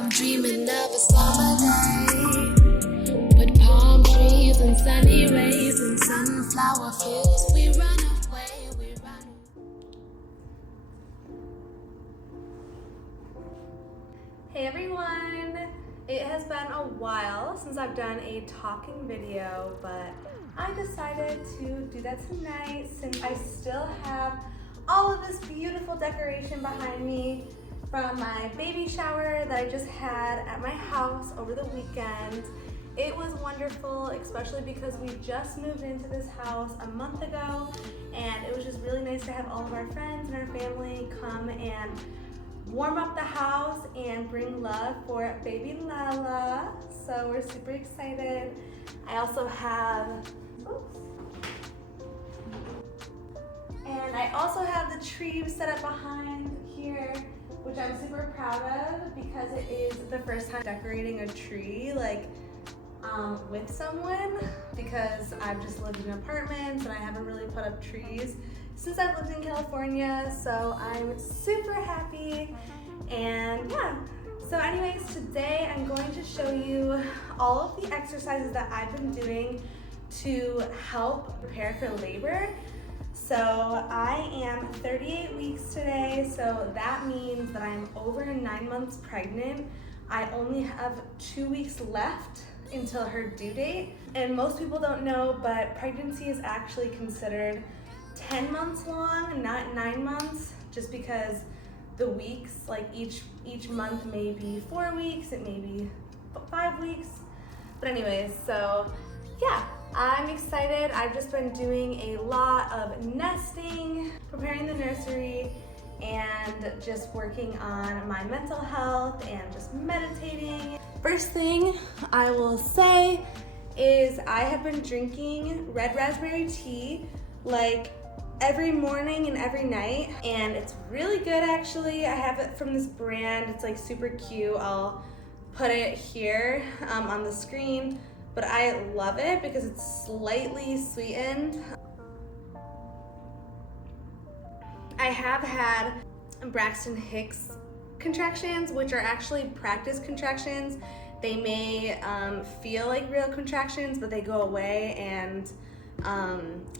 I'm dreaming of a summer day with palm trees and sunny rays and sunflower fields. We run away, we run. Hey everyone! It has been a while since I've done a talking video, but I decided to do that tonight since I still have all of this beautiful decoration behind me from my baby shower that I just had at my house over the weekend. It was wonderful, especially because we just moved into this house a month ago, and it was just really nice to have all of our friends and our family come and warm up the house and bring love for baby Lala. So we're super excited. I also have, the tree set up behind here, which I'm super proud of because it is the first time decorating a tree with someone, because I've just lived in apartments and I haven't really put up trees since I've lived in California, so I'm super happy. And yeah, so anyways, today I'm going to show you all of the exercises that I've been doing to help prepare for labor. So I am 38 weeks today, so that means that I'm over 9 months pregnant. I only have 2 weeks left until her due date. And most people don't know, but pregnancy is actually considered 10 months long, not 9 months, just because the weeks, like each month may be 4 weeks, it may be 5 weeks. But anyways, so yeah, I'm excited. I've just been doing a lot of nesting, preparing the nursery, and just working on my mental health and just meditating. First thing I will say is I have been drinking red raspberry tea like every morning and every night, and it's really good actually. I have it from this brand. It's like super cute. I'll put it here on the screen, but I love it because it's slightly sweetened. I have had Braxton Hicks contractions, which are actually practice contractions. They may feel like real contractions, but they go away and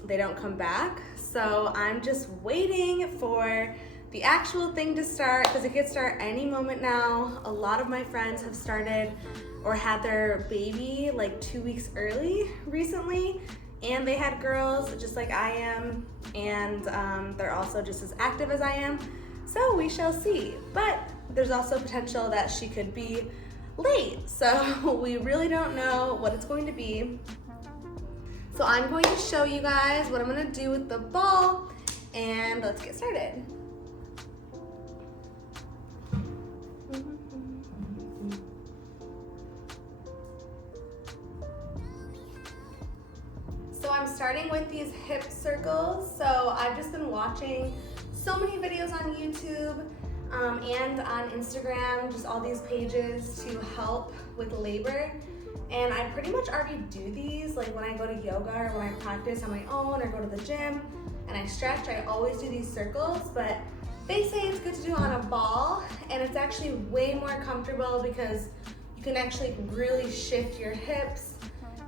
they don't come back. So I'm just waiting for the actual thing to start, because it could start any moment now. A lot of my friends have started or had their baby like 2 weeks early recently, and they had girls just like I am, and they're also just as active as I am. So we shall see. But there's also potential that she could be late. So we really don't know what it's going to be. So I'm going to show you guys what I'm gonna do with the ball, and let's get started. So I'm starting with these hip circles. So I've just been watching so many videos on YouTube and on Instagram, just all these pages to help with labor. And I pretty much already do these, like when I go to yoga or when I practice on my own or go to the gym and I stretch, I always do these circles, but they say it's good to do on a ball, and it's actually way more comfortable because you can actually really shift your hips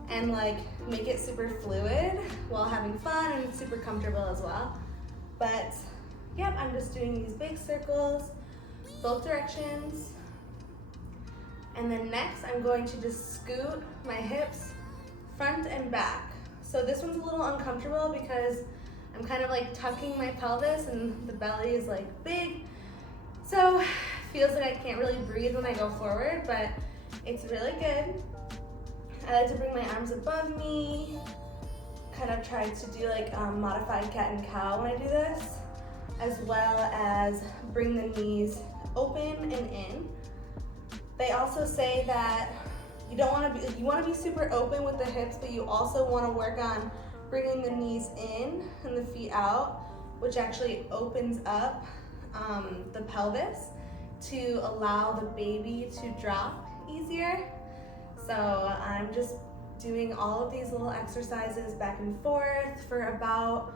and like make it super fluid while having fun, and it's super comfortable as well. But yep, I'm just doing these big circles, both directions. And then next, I'm going to just scoot my hips front and back. So this one's a little uncomfortable because I'm kind of like tucking my pelvis and the belly is like big. So it feels like I can't really breathe when I go forward, but it's really good. I like to bring my arms above me, kind of try to do like modified cat and cow when I do this, as well as bring the knees open and in. They also say that you want to be super open with the hips, but you also want to work on bringing the knees in and the feet out, which actually opens up the pelvis to allow the baby to drop easier. So I'm just doing all of these little exercises back and forth for about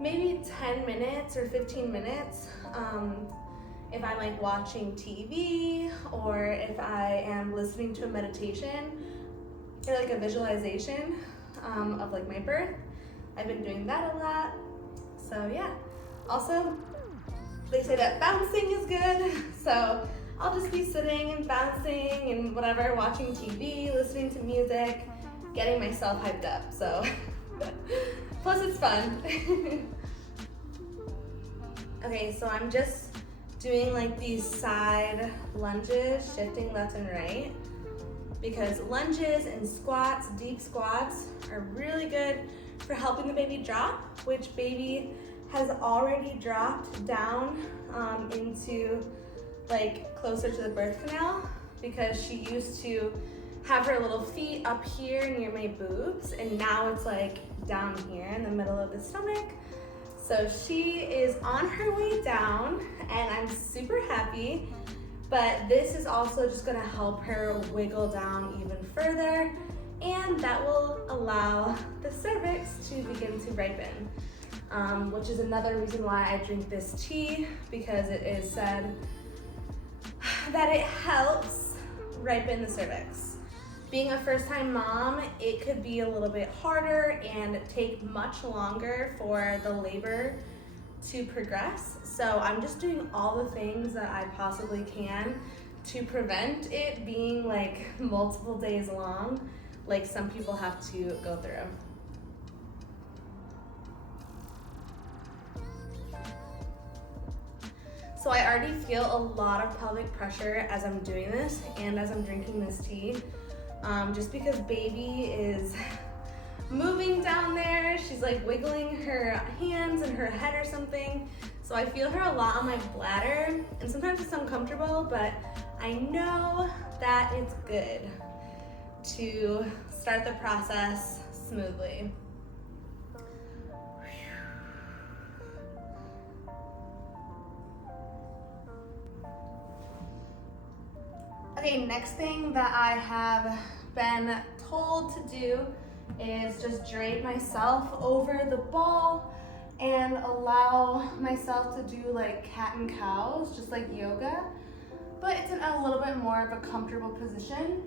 maybe 10 minutes or 15 minutes. if I'm like watching TV or if I am listening to a meditation or like a visualization of like my birth. I've been doing that a lot. So yeah. Also, they say that bouncing is good. So I'll just be sitting and bouncing and whatever, watching TV, listening to music, getting myself hyped up. So plus it's fun. Okay, so I'm just doing like these side lunges, shifting left and right, because lunges and squats, deep squats, are really good for helping the baby drop, which baby has already dropped down into like closer to the birth canal, because she used to have her little feet up here near my boobs, and now it's like down here in the middle of the stomach. So she is on her way down, and I'm super happy, but this is also just gonna help her wiggle down even further, and that will allow the cervix to begin to ripen, which is another reason why I drink this tea, because it is said that it helps ripen the cervix. Being a first-time mom, it could be a little bit harder and take much longer for the labor to progress. So I'm just doing all the things that I possibly can to prevent it being like multiple days long, like some people have to go through. So I already feel a lot of pelvic pressure as I'm doing this and as I'm drinking this tea. Just because baby is moving down there, she's like wiggling her hands and her head or something. So I feel her a lot on my bladder, and sometimes it's uncomfortable, but I know that it's good to start the process smoothly. Okay, next thing that I have been told to do is just drape myself over the ball and allow myself to do like cat and cows, just like yoga, but it's in a little bit more of a comfortable position,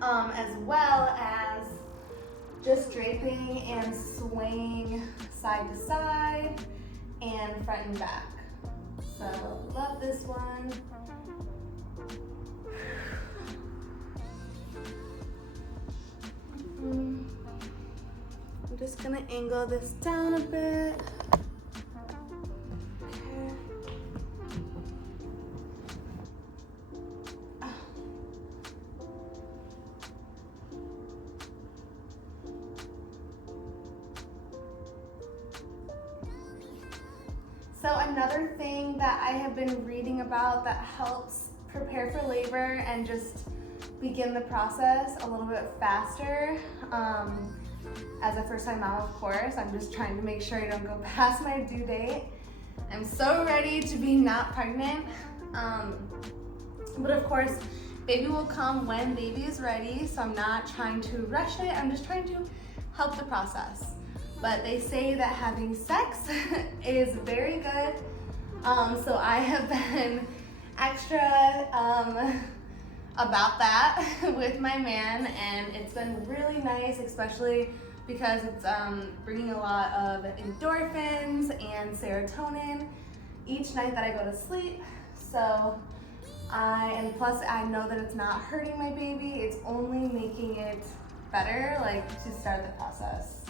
as well as just draping and swaying side to side and front and back. So love this one. I'm just gonna angle this down a bit. Okay. So another thing that I have been reading about that helps prepare for labor and just begin the process a little bit faster. As a first-time mom, of course, I'm just trying to make sure I don't go past my due date. I'm so ready to be not pregnant. But of course, baby will come when baby is ready, so I'm not trying to rush it. I'm just trying to help the process. But they say that having sex is very good. So I have been extra about that with my man, and it's been really nice, especially because it's bringing a lot of endorphins and serotonin each night that I go to sleep. So and plus I know that it's not hurting my baby, it's only making it better, like to start the process.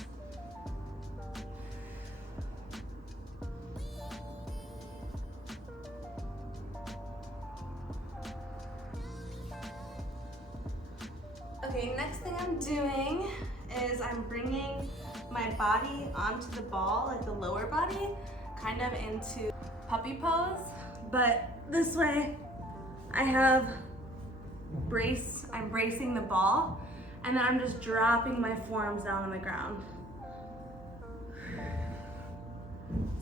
Okay, next thing I'm doing is I'm bringing my body onto the ball, like the lower body, kind of into puppy pose, but this way I have I'm bracing the ball, and then I'm just dropping my forearms down on the ground.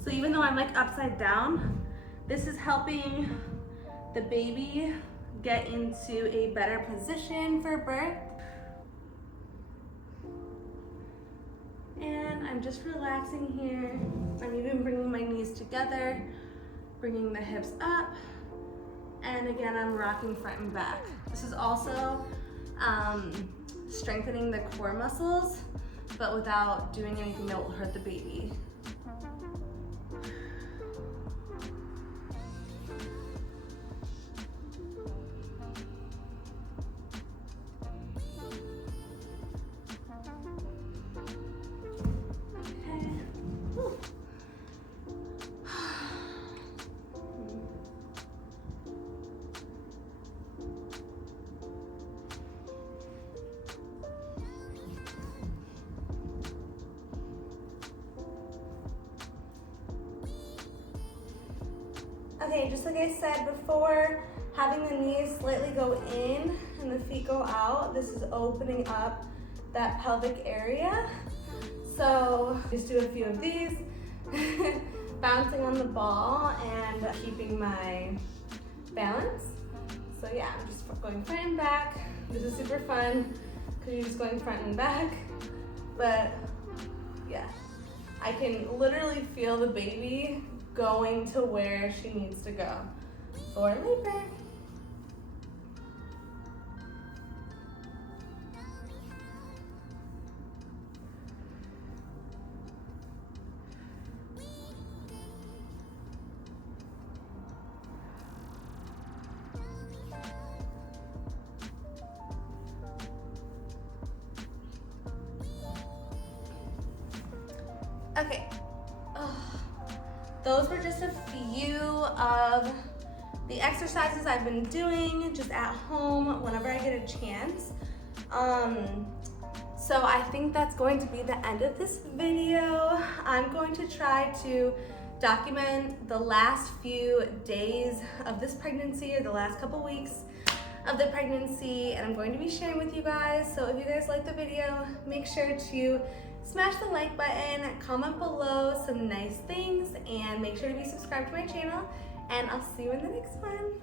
So even though I'm like upside down, this is helping the baby get into a better position for birth. And I'm just relaxing here. I'm even bringing my knees together bringing the hips up. And again, I'm rocking front and back. This is also strengthening the core muscles, but without doing anything that will hurt the baby. Okay, just like I said before, having the knees slightly go in and the feet go out, this is opening up that pelvic area. So just do a few of these, bouncing on the ball and keeping my balance. So yeah, I'm just going front and back. This is super fun because you're just going front and back. But yeah, I can literally feel the baby going to where she needs to go for labor. Okay. Those were just a few of the exercises I've been doing just at home whenever I get a chance. So I think that's going to be the end of this video. I'm going to try to document the last few days of this pregnancy, or the last couple weeks of the pregnancy, and I'm going to be sharing with you guys. So if you guys like the video, make sure to smash the like button, comment below some nice things, and make sure to be subscribed to my channel, and I'll see you in the next one.